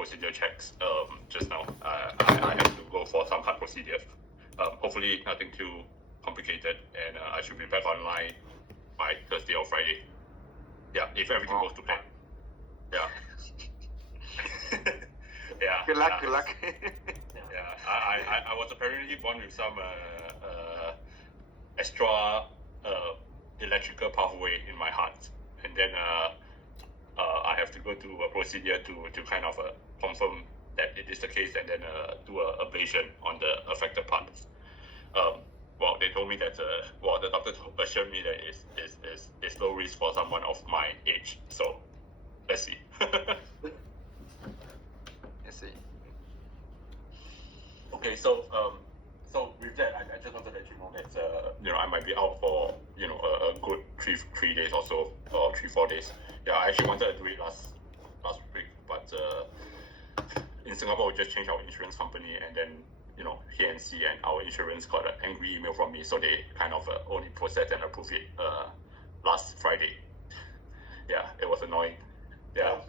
procedure checks just now. I have to go for some hard procedure. Hopefully nothing too complicated, and I should be back online by Thursday or Friday. Yeah, if everything goes to plan. Yeah. Yeah. Good luck. Good luck. Yeah, I was apparently born with some extra electrical pathway in my heart, and then I have to go through a procedure to kind of confirm that it is the case, and then do a ablation on the affected parts. Well, they told me that the doctor assured me that it's low risk for someone of my age. So let's see. Let's see. Okay, so with that, I just want to let you know that I might be out for a good 3 days or so, or 3-4 days. Yeah, I actually wanted to do it last week, but in Singapore we just changed our insurance company, and then HNC and our insurance got an angry email from me, so they kind of only processed and approved it last Friday. Yeah, it was annoying. Yeah.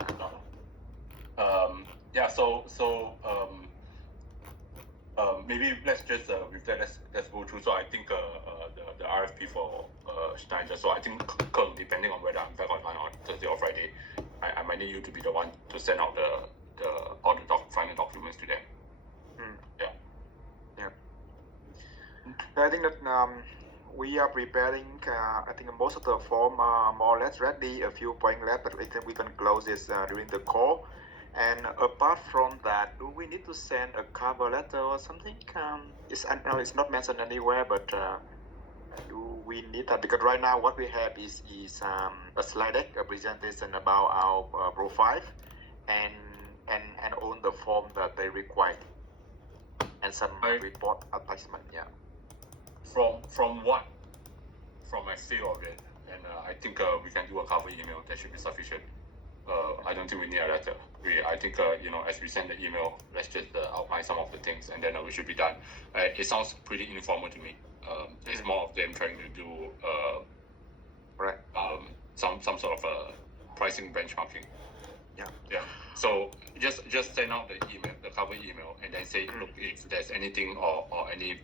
Maybe let's just with that let's go through. So I think the RFP for Schneider. So I think depending on whether I'm back online on Thursday or Friday, I might need you to be the one to send out all the final documents to them. Yeah. I think that we are preparing. I think most of the form are more or less ready. A few points left, but I think we can close this during the call. And apart from that, do we need to send a cover letter or something? It's not mentioned anywhere, but do we need that? Because right now what we have is a slide deck, a presentation about our profile, and on the form that they require, and some report attachment. Yeah. From what? From my feel of it, and I think we can do a cover email. That should be sufficient. I don't think we need a letter. I think as we send the email, let's just outline some of the things, and then we should be done. It sounds pretty informal to me. It's more of them trying to do some sort of pricing benchmarking. Yeah. So just send out the email, the cover email, and then say, look, if there's anything or any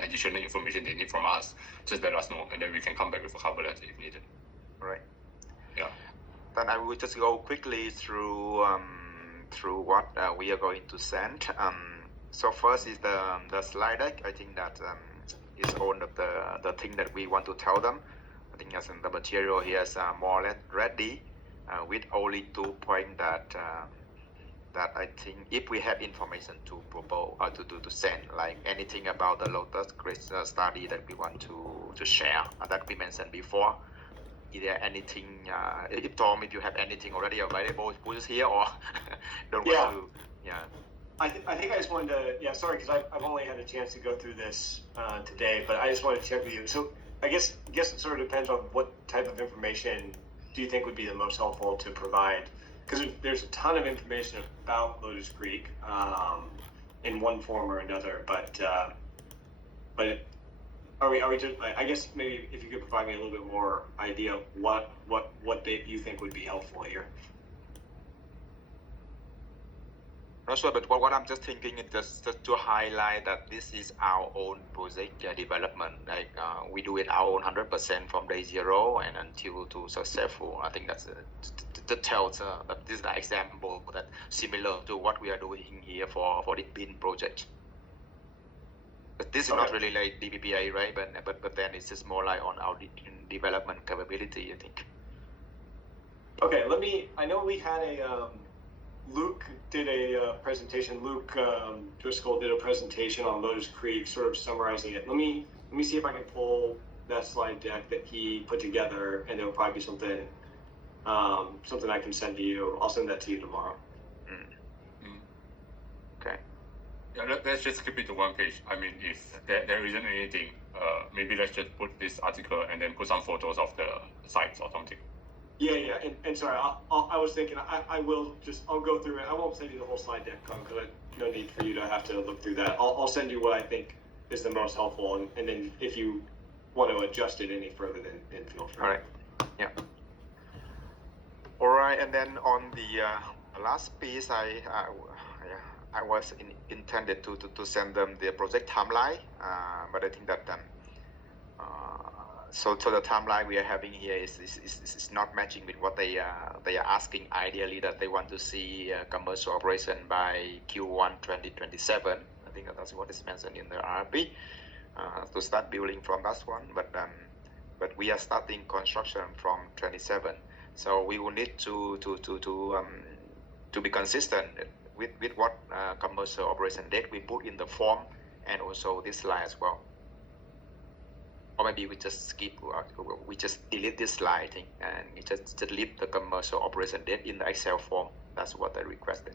additional information they need from us, just let us know, and then we can come back with a cover letter if needed. Right. Yeah. Then I will just go quickly through what we are going to send. So first is the slide deck. I think that is all of the thing that we want to tell them. I think as in the material here is more or less ready, with only 2 points that I think if we have information to propose or to send, like anything about the Lotus case study that we want to share that we mentioned before. Is there anything, if Tom, if you have anything already available, put it here, or don't want to? Yeah. I think I just wanted to, sorry, because I've only had a chance to go through this today, but I just wanted to check with you. So I guess it sort of depends on what type of information do you think would be the most helpful to provide? Because there's a ton of information about Lotus Creek in one form or another, but are we just? I guess maybe if you could provide me a little bit more idea of what you think would be helpful here. Not sure, but what I'm just thinking is just to highlight that this is our own project development. Like we do it our own 100% from day zero and until to successful. I think that's that tells that this is an example that similar to what we are doing here for the BIN project. But this is not really like DPPA, right? But then it's just more like on our development capability, I think. Okay, I know we had a. Luke did a presentation. Luke Driscoll did a presentation on Lotus Creek, sort of summarizing it. Let me see if I can pull that slide deck that he put together, and there'll probably be something I can send to you. I'll send that to you tomorrow. Okay. Yeah, let's just keep it to one page. I mean, if there isn't anything, maybe let's just put this article and then put some photos of the sites or something. Yeah, and sorry, I was thinking I'll go through it. I won't send you the whole slide deck, because no need for you to have to look through that. I'll send you what I think is the most helpful, and then if you want to adjust it any further, then feel free. All right. Yeah. All right, and then on the The last piece I was intended to send them the project timeline, but I think that so the timeline we are having here is not matching with what they are asking. Ideally, that they want to see commercial operation by Q1 2027. I think that's what is mentioned in the RFP, to start building from that one. But we are starting construction from 27. So we will need to be consistent with what commercial operation date we put in the form, and also this slide as well. Or maybe we just skip, we just delete this slide, I think, and we just leave the commercial operation date in the Excel form. That's what I requested.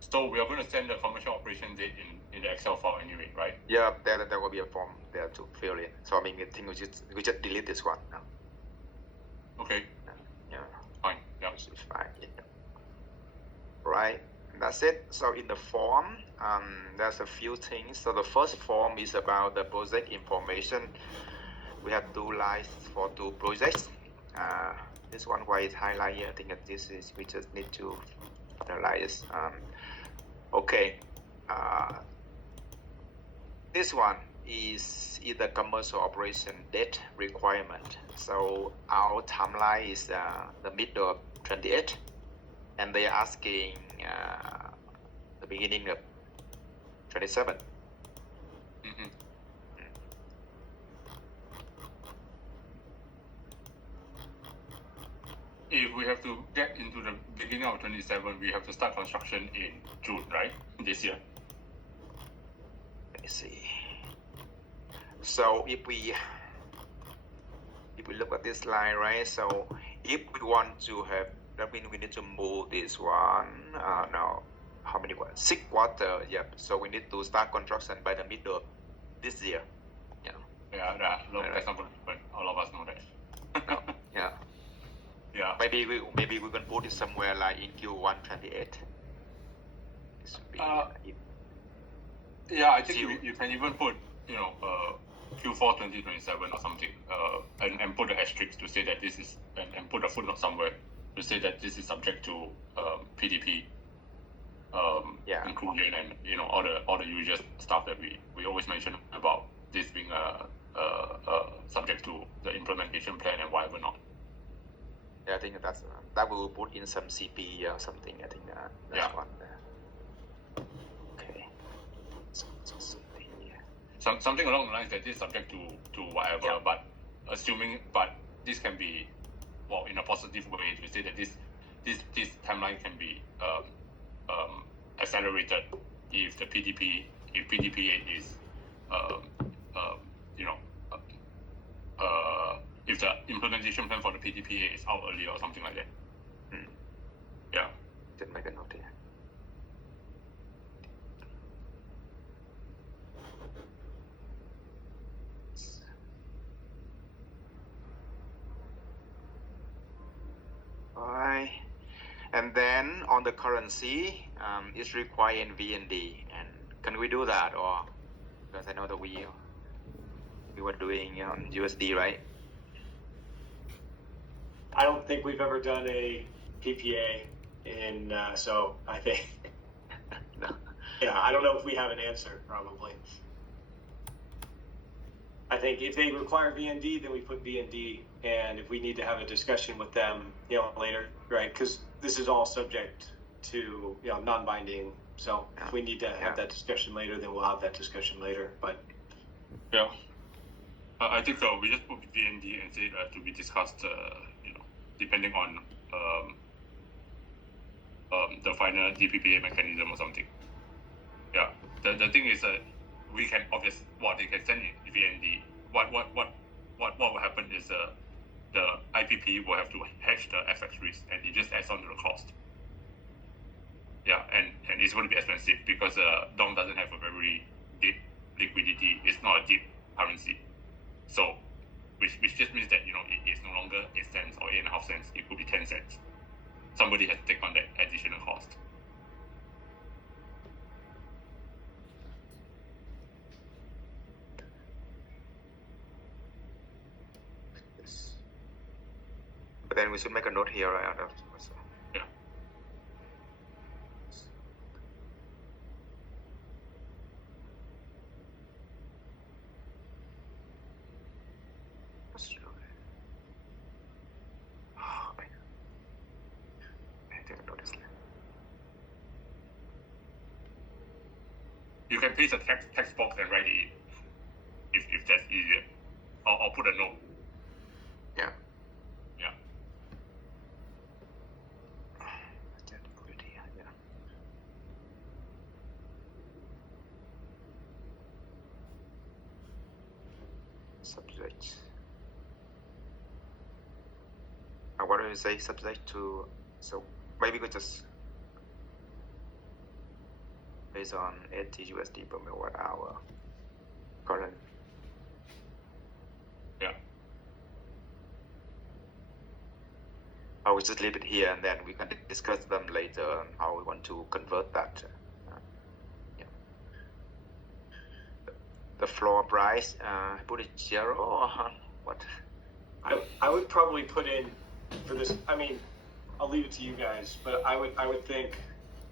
So we are going to send the commercial operation date in the Excel file anyway, right? Yeah, there will be a form there to fill in. So I mean, I think we just delete this one now. Okay. Yeah. Fine. Yeah. It's fine. Yeah. Right. That's it. So in the form, there's a few things. So the first form is about the project information. We have 2 lines for 2 projects. This one why it's highlighted here. I think that this is, we just need to highlight this. Okay. This one is either commercial operation date requirement. So our timeline is the middle of 28, and they are asking the beginning of 27. Mm-hmm. If we have to get into the beginning of 27, we have to start construction in June, right? This year. Let me see. So if we look at this line, right? So if we want to have, that means we need to move this one. Now, how many quarters? 6 quarters. Yep. So we need to start construction by the middle of this year. Yeah. Yeah, that's not going to happen. All of us know that. No. Yeah. Yeah. Maybe we can put it somewhere like in Q1 28. This would be, yeah, I think you can even put, Q4 2027 or something, and put the asterisk to say that this is, and put a footnote somewhere to say that this is subject to PDP inclusion, and all the usual stuff that we always mention about this being subject to the implementation plan and whatever not. Yeah, I think that will put in some CP or something. I think that's one. Okay. Something along the lines that is subject to whatever, but this can be, in a positive way, to say that this timeline can be accelerated if the PDP8 is if the implementation plan for the PDP8 is out earlier or something like that. Yeah. Just make a note here. Alright, and then on the currency, it's required in VND, and can we do that, or because I know that we were doing on USD, right? I don't think we've ever done a PPA in, so I think, No. Yeah, I don't know if we have an answer, probably. I think if they require VND, then we put VND, and if we need to have a discussion with them, later, right? Because this is all subject to, non-binding. So if we need to have that discussion later, then we'll have that discussion later. But yeah, I think so. We just put VND and say to be discussed, depending on the final DPPA mechanism or something. Yeah, the thing is that we can they can send in VND. What will happen is the IPP will have to hedge the FX risk, and it just adds on to the cost. Yeah, and it's going to be expensive because Dong doesn't have a very deep liquidity. It's not a deep currency, so which just means that it's no longer 8 cents or 8.5 cents. It could be 10 cents. Somebody has to take on that additional cost. But then we should make a note here, right? Yeah. You can paste a text box and write it if that's easier. Or put a note. Yeah. Yeah. Subject. What do you say? Subject to. So maybe we just based on 80 USD per megawatt hour current. Yeah. I will just leave it here and then we can discuss them later on how we want to convert that. Yeah. The floor price, put it 0 or what? I would probably put in for this. I mean, I'll leave it to you guys, but I would think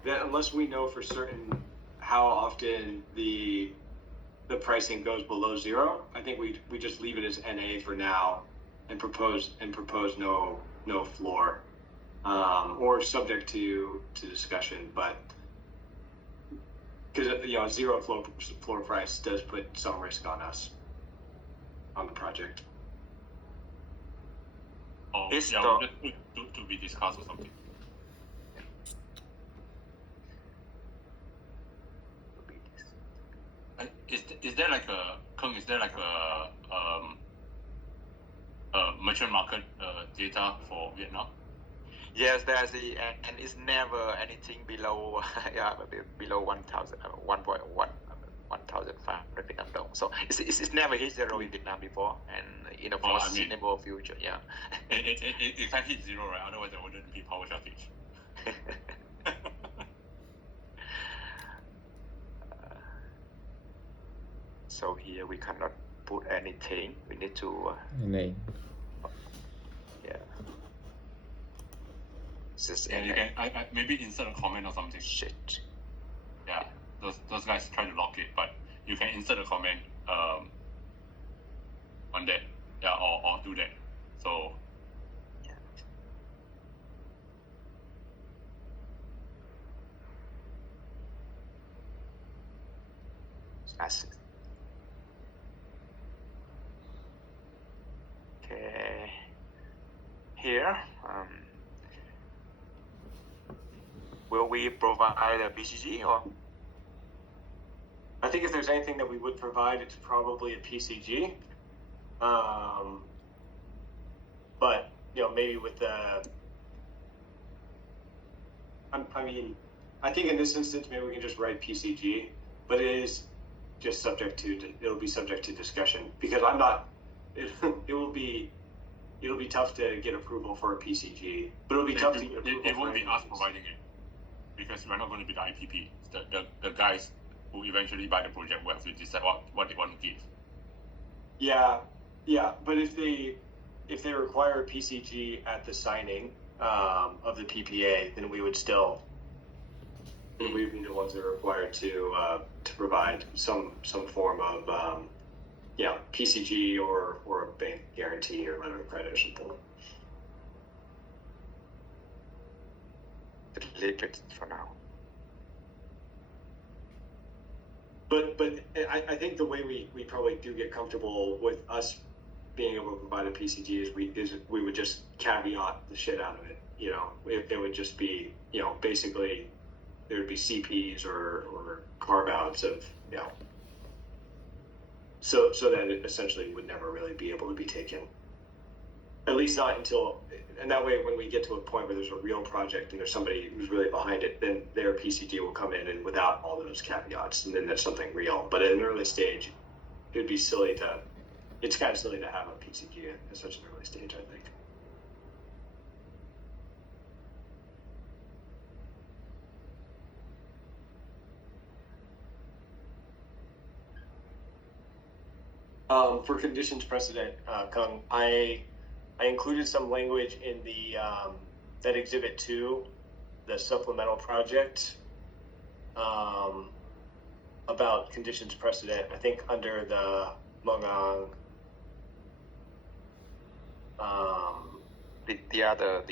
that unless we know for certain how often the pricing goes below 0, I think we just leave it as NA for now and propose no floor, or subject to discussion, but because 0 floor price does put some risk on us on the project. Or Is yeah, the- we'll just put to be discussed or something. And is there like a Keng, is there like a merchant market data for Vietnam? Yes, there's and it's never anything below below 1,000, 1.1, 1,500 Vietnam dong. So it's never hit 0 in Vietnam before, and in a foreseeable future, yeah. It can't hit 0, right? Otherwise there wouldn't be power shortage. So here we cannot put anything. We need to NA. yeah. Just Yeah, you can I maybe insert a comment or something. shit. Yeah, those guys try to lock it, but you can insert a comment on that. Yeah, or do that. So That's okay. Here, will we provide a BCG or? I think if there's anything that we would provide, it's probably a PCG. But maybe with the, I mean, I think in this instance maybe we can just write PCG, but it is just subject to, it'll be subject to discussion because I'm not. It'll be tough to get approval for a PCG, but it'll be tough to get approval. it won't be us providing it because we're not going to be the IPP. It's the guys who eventually buy the project will have to decide what they want to give. Yeah, but if they require a PCG at the signing of the PPA, then we would still. We'd be the ones that are required to provide some form of PCG or a bank guarantee or letter of credit or something. Leave it for now. But I think the way we probably do get comfortable with us being able to provide a PCG is we would just caveat the shit out of it. It would just be basically there would be CPs or carve outs of so that it essentially would never really be able to be taken. At least not until, and that way when we get to a point where there's a real project and there's somebody who's really behind it, then their PCG will come in and without all those caveats, and then that's something real. But at an early stage, it would be silly it's kind of silly to have a PCG at such an early stage, I think. For conditions precedent, Kung, I I included some language in the that Exhibit 2, the supplemental project, about conditions precedent. I think under the Mongang. The other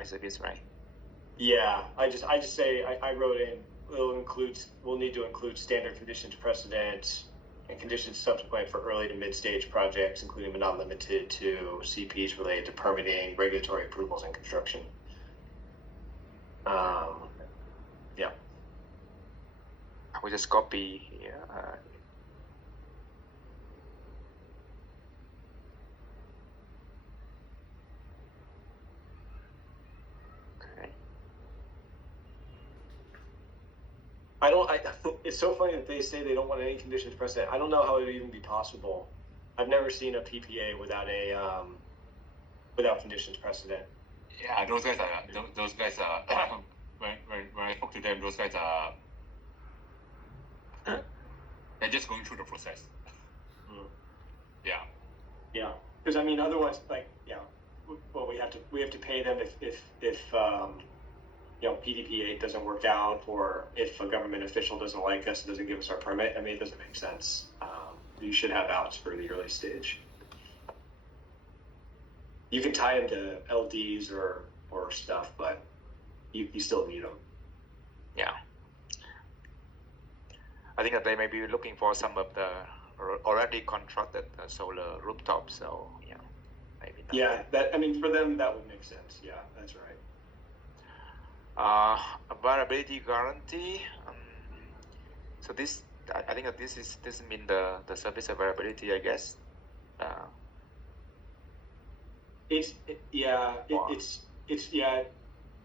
exhibits, right? Yeah, I just say I wrote in we'll need to include standard conditions precedent and conditions subsequent for early to mid-stage projects, including but not limited to CPs related to permitting, regulatory approvals, and construction. Yeah. I will just copy here. It's so funny that they say they don't want any conditions precedent. I don't know how it would even be possible. I've never seen a PPA without without conditions precedent. Yeah, those guys are when I spoke to them, those guys are they're just going through the process. Yeah. Yeah, because I mean, otherwise, like, yeah, well, we have to pay them if PDP 8 doesn't work out, or if a government official doesn't like us and doesn't give us our permit. I mean, it doesn't make sense. You should have outs for the early stage. You can tie them to LDs or stuff, but you still need them. Yeah. I think that they may be looking for some of the already contracted solar rooftops. So yeah, maybe not. Yeah, for them that would make sense. Yeah, that's right. Availability guarantee. So this, I think that this means the service availability, I guess.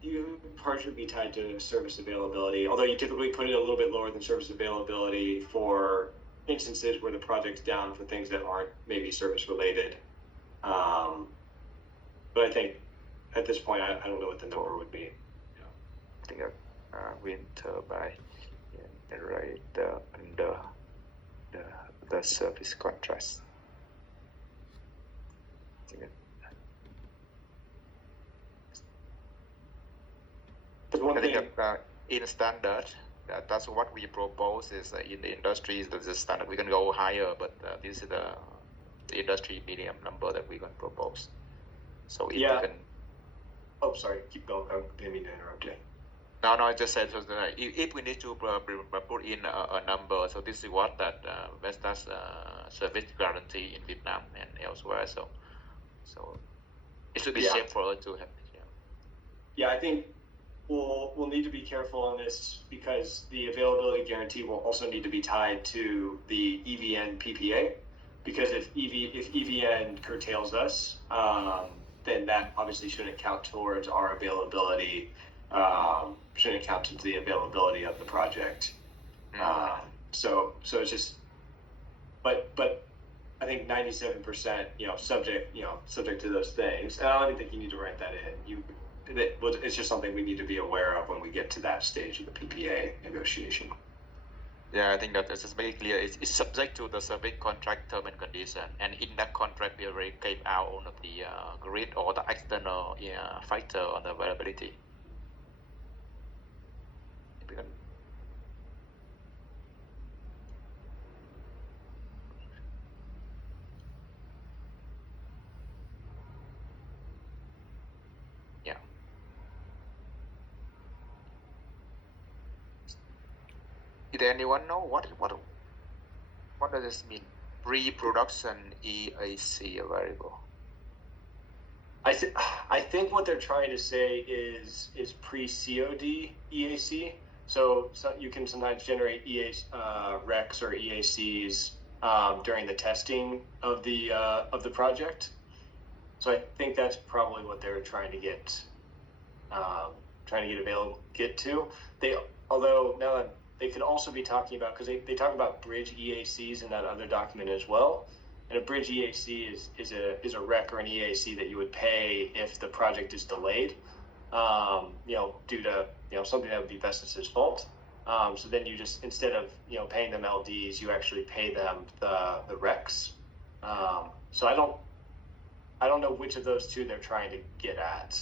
You partially be tied to service availability, although you typically put it a little bit lower than service availability for instances where the project's down for things that aren't maybe service related. But I think at this point, I don't know what the number would be. I think wind turbine generate under the service contract. I think that in standard, that's what we propose is in the industry is the standard. We can go higher, but this is the industry medium number that we can propose. So if you can. Oh, sorry. Keep going. I didn't mean to interrupt you. No, I just said so that if we need to put in a number, so this is what that Vestas service guarantee in Vietnam and elsewhere. So it should be safe for us to have. Yeah, I think we'll need to be careful on this because the availability guarantee will also need to be tied to the EVN PPA, because if EVN curtails us, then that obviously shouldn't count towards our availability. Shouldn't count to the availability of the project. So it's just, but I think 97%, subject to those things. And I don't even think you need to write that in. It's just something we need to be aware of when we get to that stage of the PPA negotiation. Yeah, I think that it's just very clear. It's subject to the service contract term and condition, and in that contract we already gave out all of the grid or the external factor on the availability. Did anyone know what does this mean? Pre-production EAC available. I think what they're trying to say is pre-COD EAC. So you can sometimes generate RECs or EACs during the testing of the project. So I think that's probably what they're trying to get to. Although now they could also be talking about, because they talk about bridge EACs in that other document as well. And a bridge EAC is a REC or an EAC that you would pay if the project is delayed, due to something that would be Vestas' fault. So then you just, instead of paying them LDs, you actually pay them the RECs. So I don't know which of those two they're trying to get at.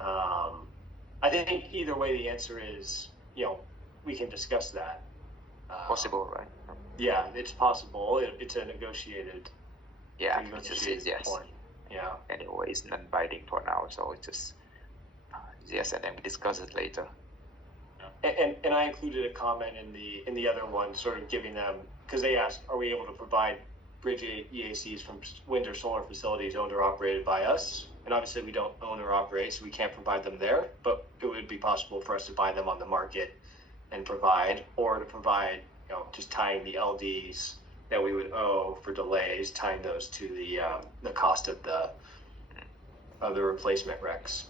I think either way, the answer is, we can discuss that. Possible, right? Yeah, it's possible. It's a negotiated. Yeah, negotiated yes. point. Yeah. Anyway, it's non-binding for now, so it's just yes, and then we discuss it later. And I included a comment in the other one, sort of giving them, because they asked, are we able to provide bridge EACs from wind or solar facilities owned or operated by us? And obviously we don't own or operate, so we can't provide them there, but it would be possible for us to buy them on the market and provide, or to provide, just tying the LDs that we would owe for delays, tying those to the cost of the replacement RECs.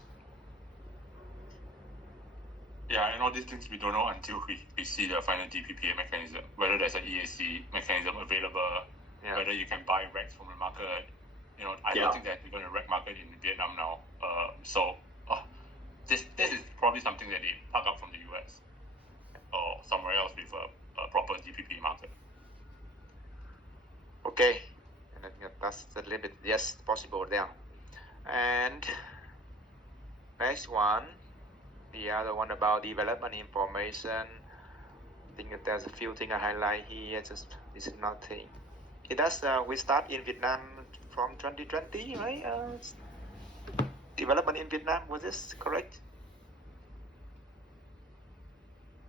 Yeah, and all these things we don't know until we see the final DPPA mechanism, whether there's an EAC mechanism available, whether you can buy RECs from the market. I don't think that we're going to REC market in Vietnam now. This is probably something that they plug up from the US or somewhere else with a proper DPP market. Okay, and that's a little bit, yes, possible there. And next one, the other one about development information. I think that there's a few things I highlight here. Just this is nothing. We start in Vietnam from 2020, right? Development in Vietnam, was this correct?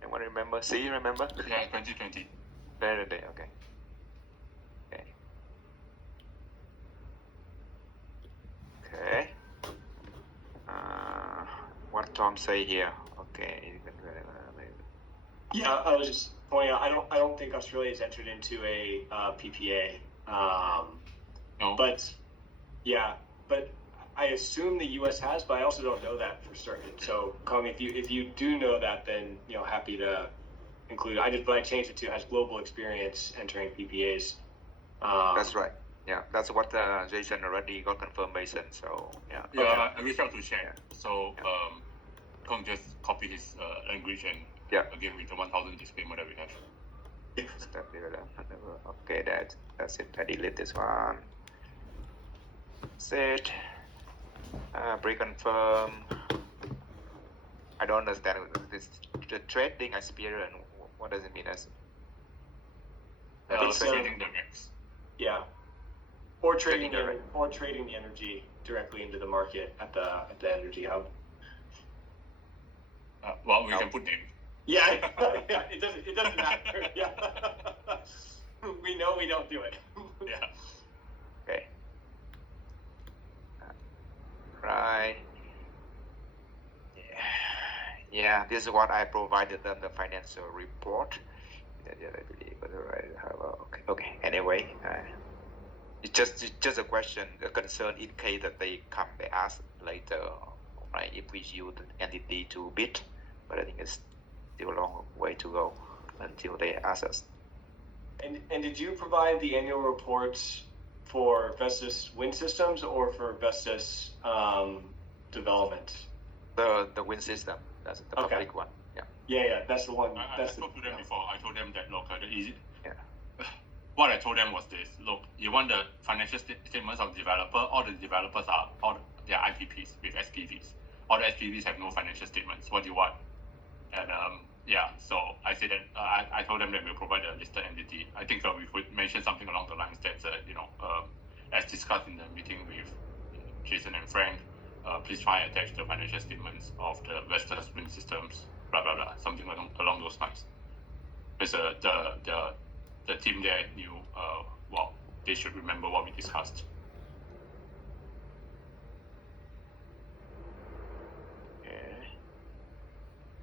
Anyone remember? See, remember? Yeah, 2020. Very day, okay. Okay. What Tom say here? Okay. Yeah, I was just pointing out. I don't think Australia's entered into a PPA. No. But I assume the U.S. has, but I also don't know that for certain. So, Kong, if you do know that, then happy to include. But I changed it to has global experience entering PPAs. That's right. Yeah, that's what Jason already got confirmation. So yeah. Yeah, I reached out to share. So Kong just copy his language and again with the 1000 disclaimer that we have. Okay, that's it. I delete this one. Set. Pre-confirm. I don't understand this. The trading experience. What does it mean? As trading the RECs. Yeah. Or trading the energy directly into the market at the energy hub. Well, we can put them. Yeah, it doesn't matter. Yeah. We know we don't do it. Yeah. Okay. Right. Yeah, this is what I provided them, the financial report. Okay. Anyway, it's just a question, a concern in case that they ask later, right? If we use the entity to bid, but I think it's still a long way to go until they ask us. And did you provide the annual reports for Vestas wind systems or for Vestas development? The wind system. That's the public one. Yeah. Yeah, that's the one. I spoke to them before. I told them that look, what I told them was this: look, you want the financial statements of developer. All the developers they're IPPs with SPVs. All the SPVs have no financial statements. What do you want? And so I said that I told them that we'll provide a listed entity. I think we could mention something along the lines that as discussed in the meeting with Jason and Frank, please try and attach the financial statements of the Vestas wind systems, blah blah blah, something along those lines. Because the team there knew, they should remember what we discussed. Okay.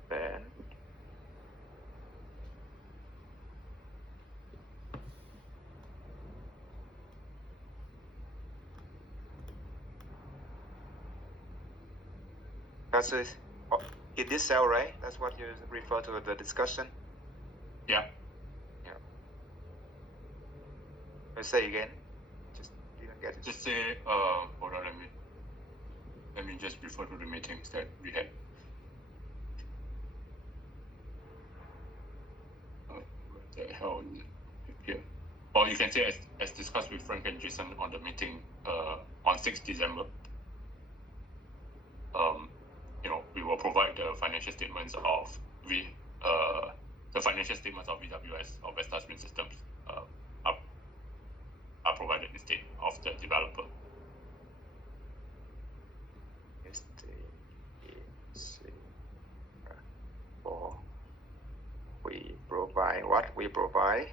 Then. That's it. In this cell, right? That's what you refer to the discussion? Yeah. Let's say again. Just didn't get it. Just say, hold on, let me just refer to the meetings that we had. What the hell here? Or you can say as discussed with Frank and Jason on the meeting on 6th December. We will provide the financial statements of VWS or Vestas Wind Systems are provided instead of the developer. We provide what? We provide?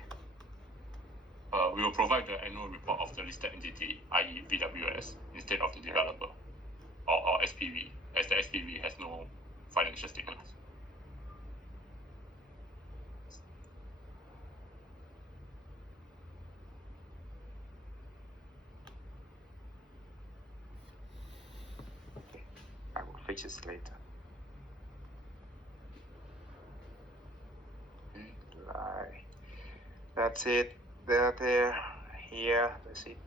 We will provide the annual report of the listed entity, i.e. VWS, instead of the developer or SPV, as the SPV has no financial statements. I will fix this later. That's it. There, here, that's it.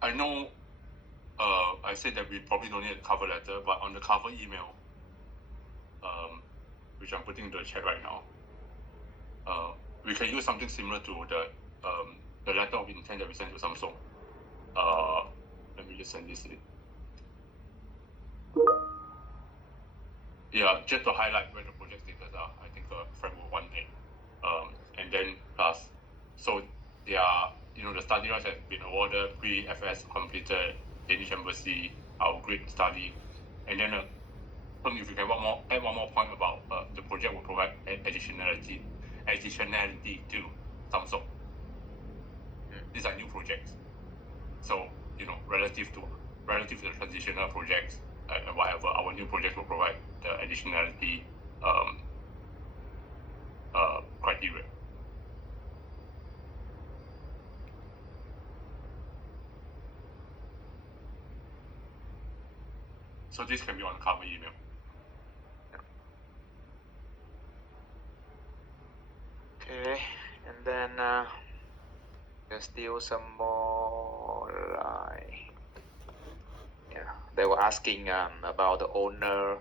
I know I said that we probably don't need a cover letter, but on the cover email, which I'm putting into the chat right now, we can use something similar to the letter of intent that we sent to Samsung. Let me just send this in. Yeah, just to highlight where the project status are, I think framework 1A. And then plus, so they are, the study rights have been awarded, pre-FS completed, Danish Embassy, our grid study. And then if you can add one more point about the project will provide additionality to Samsung. These are new projects. So, relative to the transitional projects and whatever, our new projects will provide the additionality criteria. So this can be on cover email. Okay, and then there's still some more they were asking about the owner.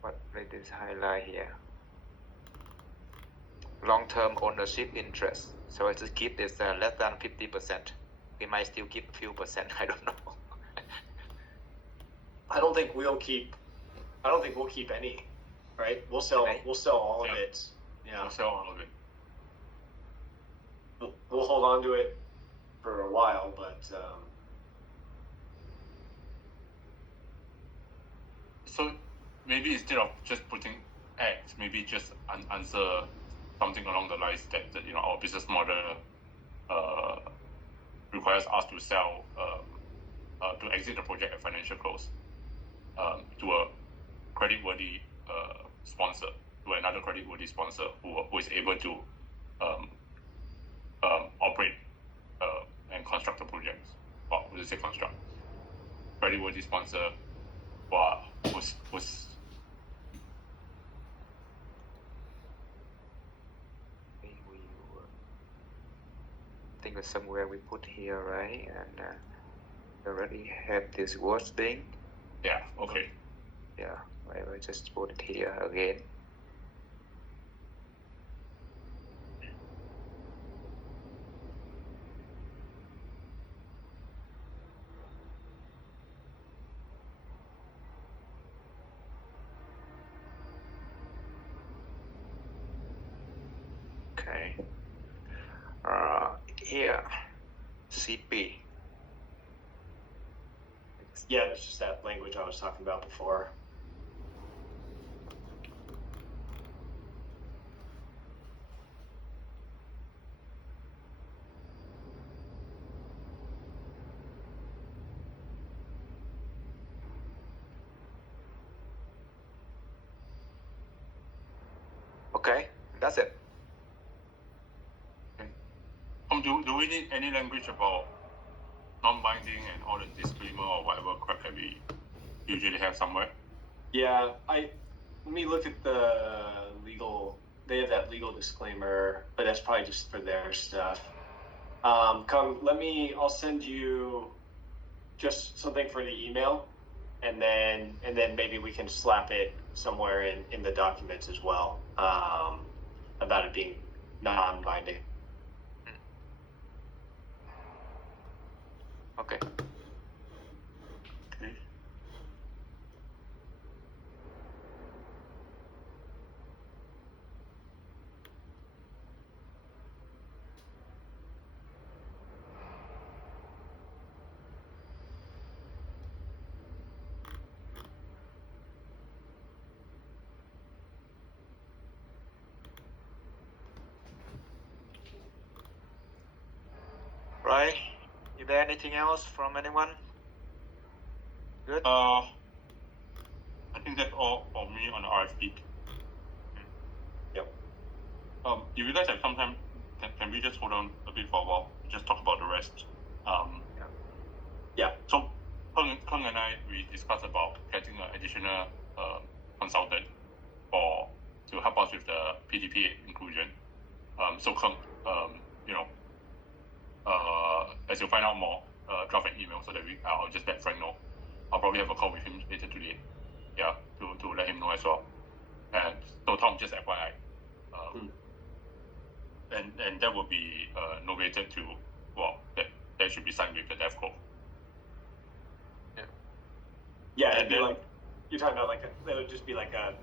What let us highlight here? Long-term ownership interest. So I just keep this less than 50%. We might still keep a few percent. I don't know. I don't think we'll keep any, right? We'll sell all of it. Yeah. We'll sell all of it. We'll hold on to it for a while, but so maybe instead of just putting X, maybe just answer something along the lines that our business model requires us to sell to exit the project at financial close to a creditworthy sponsor, to another creditworthy sponsor who is able to operate and construct the projects. Well, we say construct. Creditworthy sponsor who's I think somewhere we put here, right? And already have this words thing. Yeah, okay. Yeah, I just put it here again. Okay. Here, CP. yeah, it's just that language I was talking about before. Okay, that's it. Do we need any language about non-binding and all the disclaimer or whatever crap that we usually have somewhere? Yeah, let me look at the legal. They have that legal disclaimer, but that's probably just for their stuff. I'll send you just something for the email, and then maybe we can slap it somewhere in the documents as well, about it being non-binding. Okay. Okay. Right. Is there anything else from anyone? Good. I think that's all for me on the RFP. Yep. If you guys have some time, can we just hold on a bit for a while? Just talk about the rest. Yeah. So Keng and I, we discussed about getting an additional consultant to help us with the PDP inclusion. So Keng, as you find out more, drop an email so that I'll just let Frank know. I'll probably have a call with him later today. Yeah, to let him know as well. And so Tom, just FYI. And that will be novated to that should be signed with the DevCo. Yeah, And it'd be then- like, you're talking about it would just be like a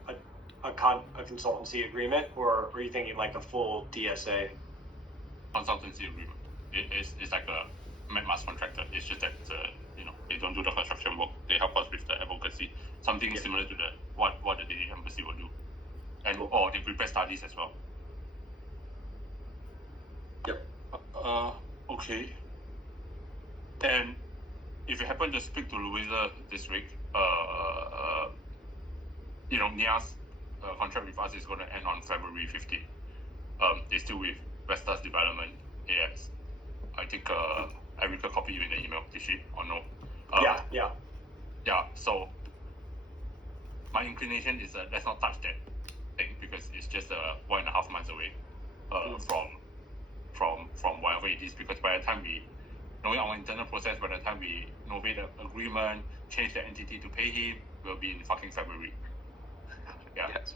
consultancy agreement, or are you thinking like a full DSA? Consultancy agreement. It's like a mass contractor. It's just that they don't do the construction work. They help us with the advocacy. Something similar to what the Danish embassy will do, and they prepare studies as well. Yep. Okay. And if you happen to speak to Louisa this week, Nia's contract with us is going to end on February 15th. It's still with Vestas Development AS. I think Erica copied you in the email, did she or no? Yeah. So my inclination is let's not touch that thing because it's just 1.5 months away from whatever it is. Because by the time we knowing our internal process, by the time we novate the agreement, change the entity to pay him, we'll be in fucking February. Yeah. Yes.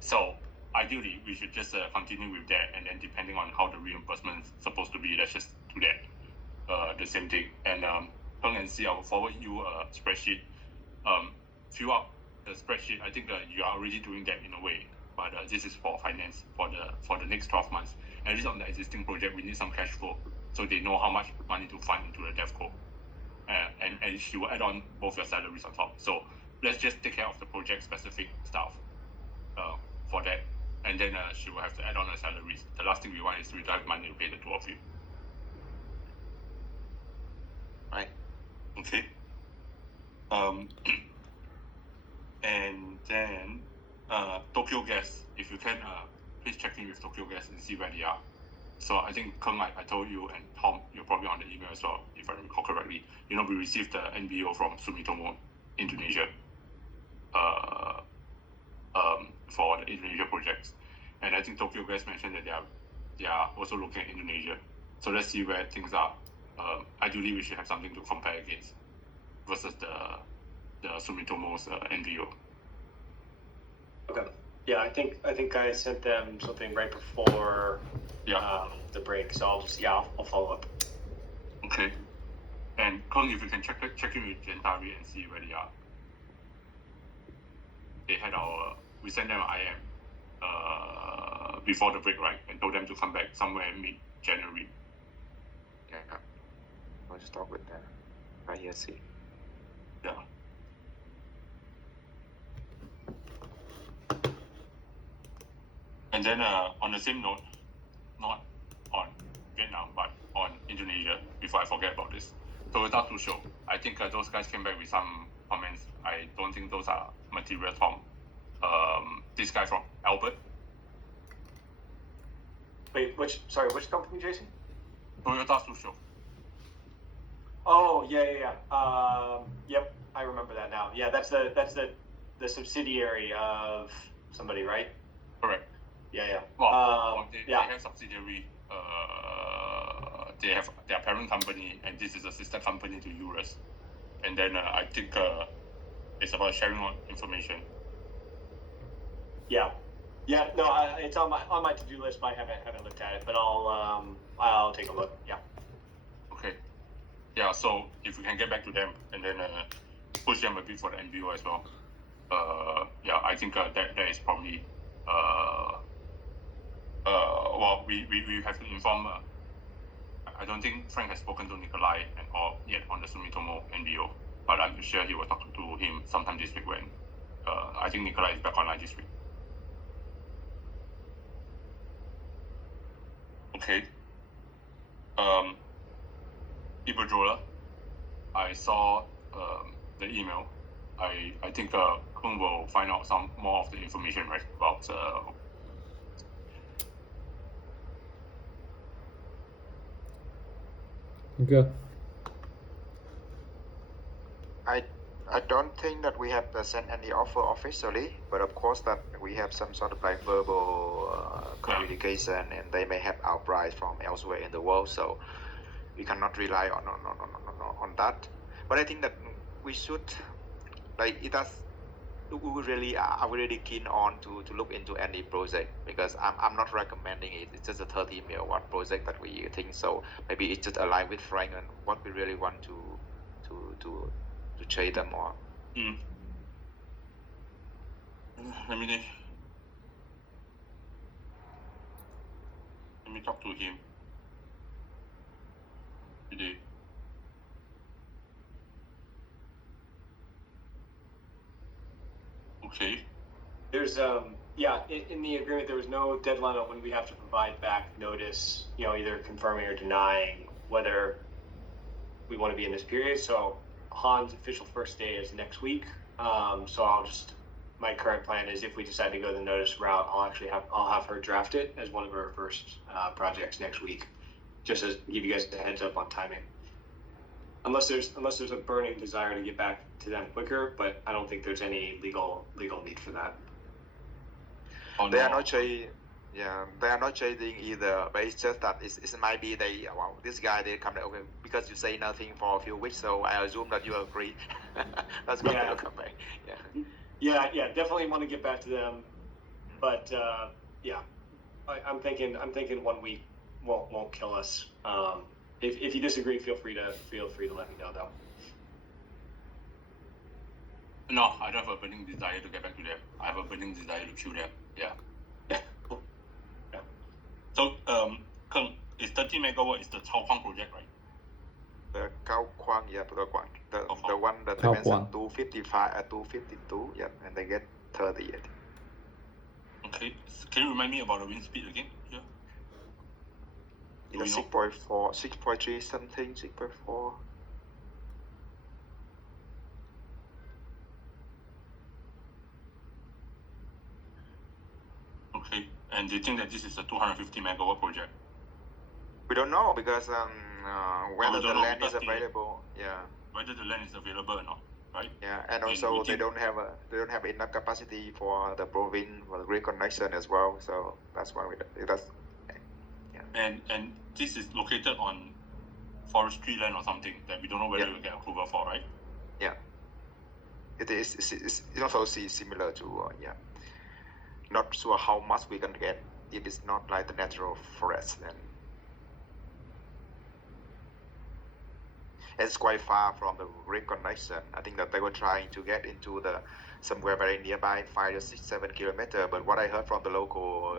So ideally, we should just continue with that, and then depending on how the reimbursement is supposed to be, let's just do that. The same thing. And Peng and C, I will forward you a spreadsheet. Fill out the spreadsheet. I think you are already doing that in a way, but this is for finance for the next 12 months. At least on the existing project, we need some cash flow, so they know how much money to fund into the DevCo. And she will add on both your salaries on top. So let's just take care of the project specific stuff for that, and then she will have to add on her salaries. The last thing we want is to have money to pay the two of you. Right. Okay. And then Tokyo Gas, if you can, please check in with Tokyo Gas and see where they are. So I think Keng, I told you, and Tom, you're probably on the email as well, if I recall correctly. We received the NBO from Sumitomo Indonesia for the Indonesia projects, and I think Tokyo Gas mentioned that they are also looking at Indonesia. So let's see where things are. Ideally, we should have something to compare against versus the Sumitomo's NBO. Okay. Yeah, I think I sent them something right before the break, so I'll follow up. Okay. And Keng, if you can check in with Gentari and see where they are. They had we sent them an IM before the break, right? And told them to come back somewhere mid-January. Yeah. I'll just talk with them. ISC. Yeah. And then on the same note, not on Vietnam, but on Indonesia, before I forget about this, Toyota Tsusho, I think those guys came back with some comments. I don't think those are material, Tom. This guy from Albert. Wait, which company, Jason? Toyota Tsusho. Oh, yeah. Yep, I remember that now. Yeah, that's the subsidiary of somebody, right? Correct. Yeah. Well, they have subsidiary. They have their parent company, and this is a sister company to Eurus. And then I think It's about sharing information. Yeah, no, it's on my to-do list, but I haven't looked at it. But I'll take a look. Yeah. Okay. Yeah. So if we can get back to them and then push them a bit for the NBO as well. Yeah, I think that is probably well, we have to inform. I don't think Frank has spoken to Nikolai and or yet on the Sumitomo NBO, but I'm sure he will talk to him sometime this week when I think Nikolai is back online this week. Okay. Iberdrola, I saw the email. I think Kung will find out some more of the information, right, about Good. I don't think that we have sent any offer officially, but of course that we have some sort of like verbal communication, and they may have outright from elsewhere in the world, so we cannot rely on that. But I think that we should, like, it does. We really are really keen on to look into any project, because I'm not recommending it. It's just a 30 megawatt project that we think, so maybe it's just aligned with Frank and what we really want to trade them on. Let me talk to him today. Okay. There's in the agreement there was no deadline on when we have to provide back notice, either confirming or denying whether we want to be in this period. So Han's official first day is next week. So my current plan is, if we decide to go the notice route, I'll have her draft it as one of our first projects next week, just to give you guys a heads up on timing. Unless there's a burning desire to get back to them quicker, but I don't think there's any legal need for that. Oh, They no. are not changing. Yeah, they are not changing either. But it's just that it might be this guy they come okay, because you say nothing for a few weeks, so I assume that you agree. That's why they'll come back. Yeah, definitely want to get back to them, but I'm thinking 1 week won't kill us. If you disagree, feel free to let me know though. No, I don't have a burning desire to get back to them. I have a burning desire to kill them. Yeah. Cool. Yeah. So, Keng, is 30 megawatt is the Chao Kuang project, right? The Cao Quang, the one that they Cao mentioned Quang. 255, 252, yeah, and they get 30. I think. Okay. Can you remind me about the wind speed again? Yeah. Do we know? 6.4, 6.3 something, 6.4. Okay. And do you think that this is a 250 megawatt project? We don't know, because whether we the don't know land is because available, whether the land is available or not, right? Yeah, and also they don't have enough capacity for the province for the grid connection as well. So that's why And this is located on forestry land or something that we don't know whether we'll get approval for, right? Yeah, it is. It's also similar to Not sure how much we can get if it's not like the natural forest, and it's quite far from the grid connection. I think that they were trying to get into somewhere very nearby, 5 or 6, 7 kilometers. But what I heard from the local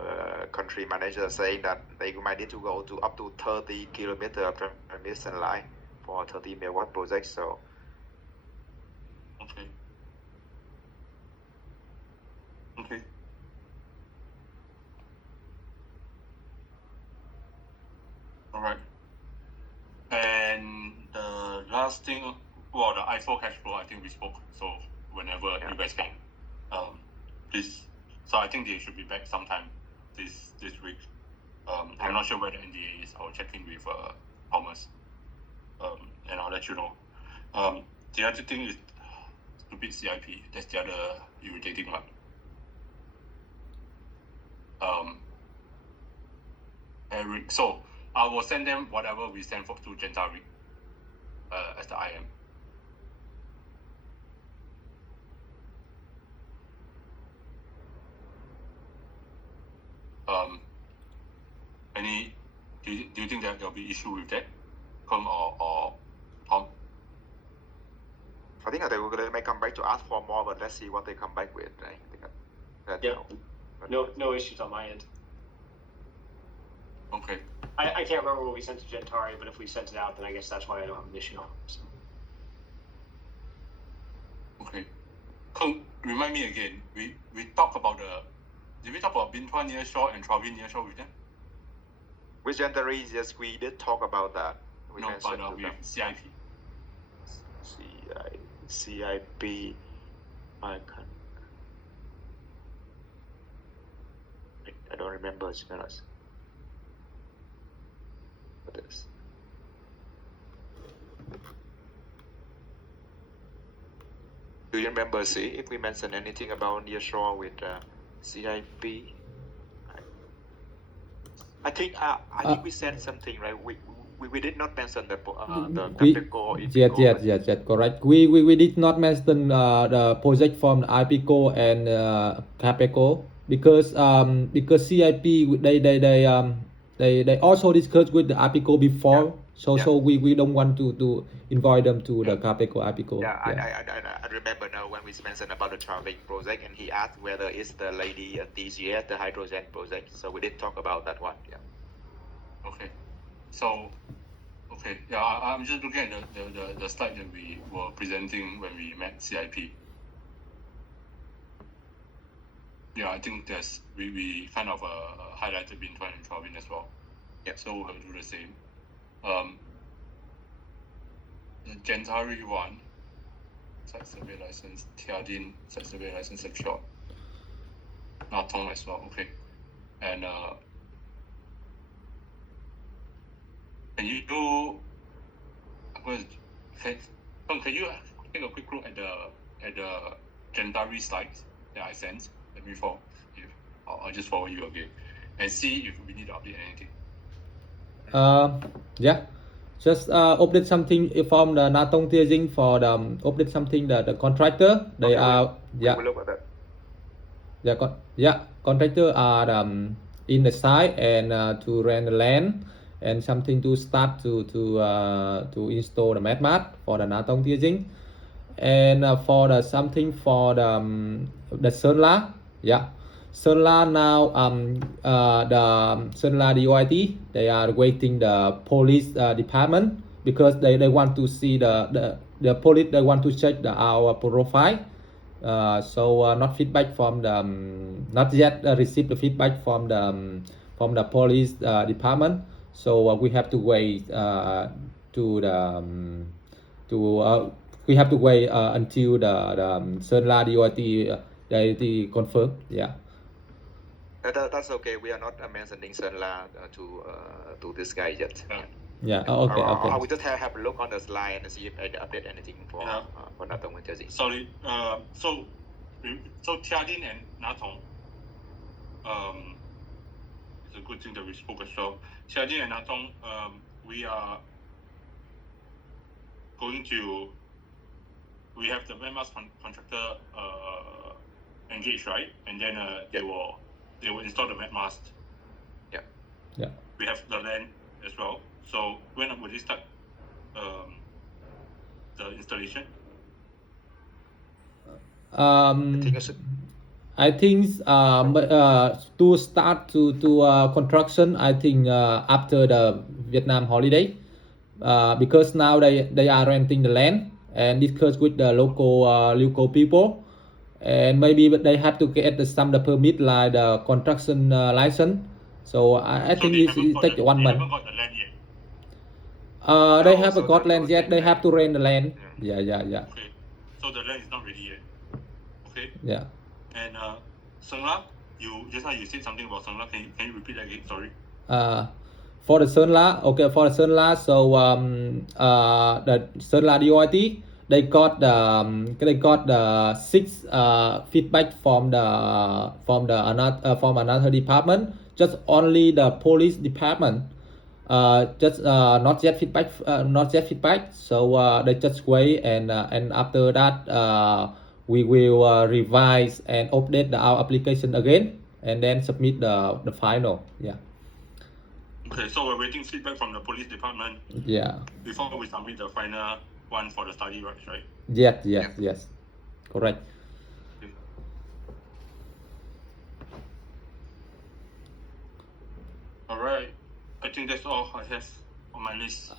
country manager saying that they might need to go to up to 30 kilometers of transmission line for a 30 megawatt project. So Okay. All right. And the last thing, well, the I4 cash flow, I think we spoke. So whenever you guys can, please. So I think they should be back sometime this week. I'm not sure where the NDA is. I'll check in with Thomas, and I'll let you know. The other thing is stupid CIP. That's the other irritating one. Eric, so I will send them whatever we send to Gentari as the IM. Any? Do you think that there'll be issue with that, Kong or Tom? I think that they may come back to ask for more, but let's see what they come back with. Right? I think that, Yeah. No issues on my end. Okay. I can't remember what we sent to Gentari, but if we sent it out, then I guess that's why I don't have an issue. So. Okay. Kong, remind me again. We talked about did we talk about Bintwan nearshore and Travin nearshore with them? With Gentari, yes, we did talk about that. We No, mentioned but to with them. CIP. CIP, I don't remember, to be honest. What is? Do you remember, see, if we mentioned anything about nearshore with CIP? I think we said something, right? We did not mention the Caprico. Yes, correct. We did not mention the project from IPCO and Capeco because CIP they also discussed with the IPCO before, so we don't want to invite them to the Capeco IPCO. Yeah, I remember now when we mentioned about the traveling project, and he asked whether it's the lady at TGS, the hydrogen project. So we did talk about that one. Yeah. Okay. So, okay, yeah, I'm just looking at the slide that we were presenting when we met CIP. Yeah, I think we kind of highlighted Bintwan and Travin as well. Yeah. So we'll do the same. The Gentari one, site survey license, Tiadin, site survey license secured. Natong as well, okay. And can you do? Can you take a quick look at the Gentari slides that I sent before? I'll just forward you again and see if we need to update anything. Yeah, just update something from the Natong Tianjin for the update something the contractor. They are we'll look at that. Contractor are in the site and to rent the land and something to start to install the mat for the Natong Tianjin and for the something for the Sunla. Yeah. Sunla now the Sunla DOIT they are waiting the police department because they want to see the police, they want to check our profile. So not feedback from the not yet received the feedback from the police department. So we have to wait we have to wait until the Sunla DOIT they confirm. Yeah. That's okay. We are not mentioning Sunla to this guy yet. Yeah. Okay. I will just have a look on the slide and see if I update anything for Natong and Tianjin. Sorry. So Tiadin and Natong. It's a good thing that we spoke as well. Tiadin and Natong. We are going to. We have the landmass contractor engaged, right? And then they will install the mat mast. Yeah. Yeah. We have the land as well. So when will they start the installation? I think to start to construction, I think after the Vietnam holiday, because now they are renting the land and discuss with the local people, and maybe they have to get some permit like the construction license. So I think it takes 1 month. They haven't got the land yet. They haven't got land yet. They have to rent the land. Yeah. Okay. So the land is not ready yet. Okay. Yeah. And Sengla, you said something about Sengla. Can you repeat that again? Sorry. For the Sunla, okay. For the Sunla, so the Sunla DOIT they got the 6 feedback from another department. Just only the police department. Just not yet feedback. So they just wait and after that we will revise and update our application again. and then submit the final. Yeah. Okay, so we're waiting feedback from the police department Yeah. before we submit the final one for the study, right? Yes. Correct. Okay. All right. I think that's all I have on my list.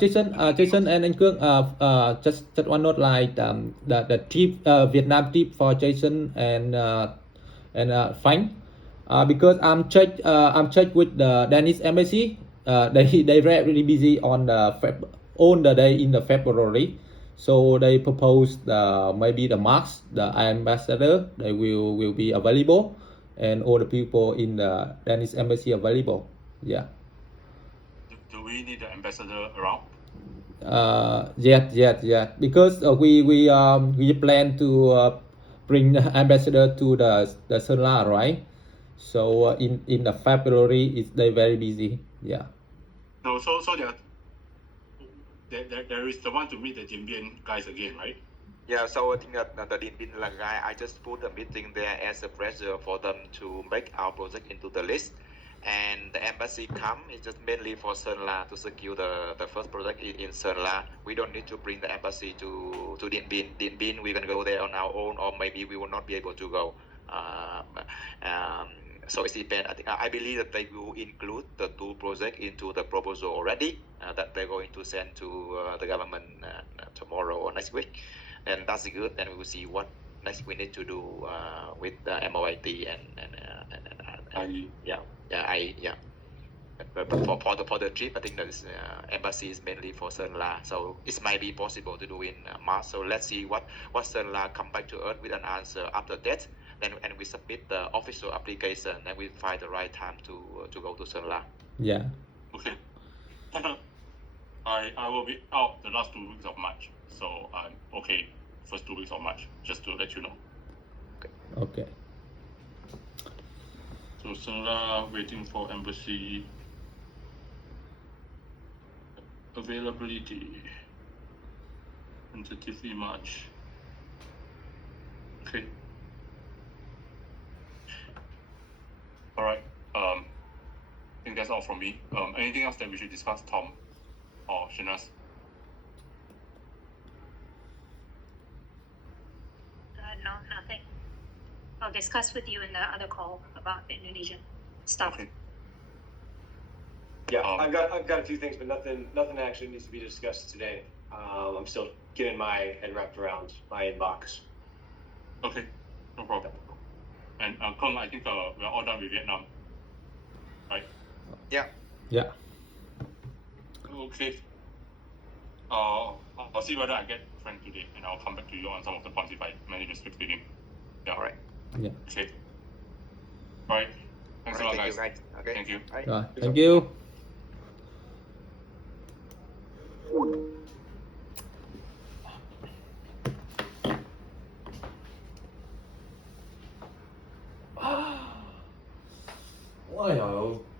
Jason and anh Cương, just one note, like the trip, Vietnam trip for Jason and Frank, because I'm checked with the Danish embassy. They really busy on the day in the February, so they proposed maybe the March the ambassador they will be available, and all the people in the Danish embassy available. Yeah. Do we need the ambassador around? Yes. Because we plan to bring the ambassador to the Sơn La, right? So in the February, they very busy. Yeah. No, so there is the one to meet the Dien Bien guys again, right? Yeah, so I think that the Dien Bien Lang guy, I just put a meeting there as a pressure for them to make our project into the list. And the embassy come is just mainly for Sơn La to secure the first project in Sơn La. We don't need to bring the embassy to Dien Bien. Dien Bien, we can go there on our own, or maybe we will not be able to go. So it depends. I believe that they will include the two projects into the proposal already that they're going to send to the government tomorrow or next week. And that's good. And we will see what next we need to do with the MOIT But for the trip, I think that is, embassy is mainly for Sơn La, so it might be possible to do in March. So let's see what Sơn La come back to us with an answer after that. Then and we submit the official application, and we find the right time to go to Sơn La. Yeah. Okay. I will be out the last 2 weeks of March, so I'm okay first 2 weeks of March, just to let you know. Okay. So Sơn La waiting for embassy availability. Tentatively March. Okay. All right. I think that's all from me. Anything else that we should discuss, Tom or Shinas? No, nothing. I'll discuss with you in the other call about the Indonesian stuff. Okay. Yeah, Um, I've got a few things, but nothing actually needs to be discussed today. I'm still getting my head wrapped around my inbox. Okay, no problem. And Kong, I think we're all done with Vietnam, right? Yeah. Yeah. Okay. I'll see whether I get Frank today, and I'll come back to you on some of the points if I manage to speak to him. Yeah. All right. Yeah. Okay. All right. Thanks a lot, Thank guys. you, guys. Okay. Thank you. Bye. Rồi, thank you. Ôi trời ơi.